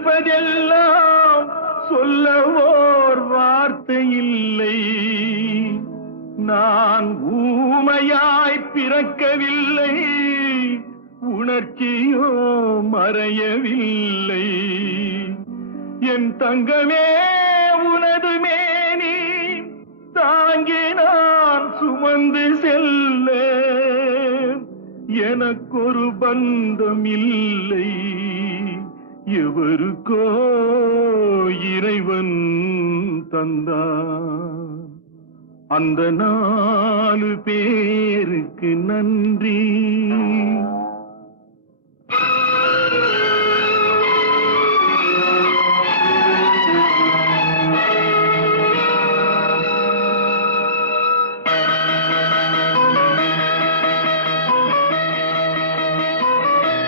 நினைப்பதெல்லாம் சொல்லவோர் வார்த்தை இல்லை. நான் ஊமையாய் பிறக்கவில்லை, உணர்ச்சியோ மறையவில்லை. என் தங்கமே உனது மேனி தாங்கி நான் சுமந்து செல்ல எனக்கொரு பந்தம் இல்லை. எவருக்கோ இறைவன் தந்தான். அந்த 4 பேருக்கு நன்றி.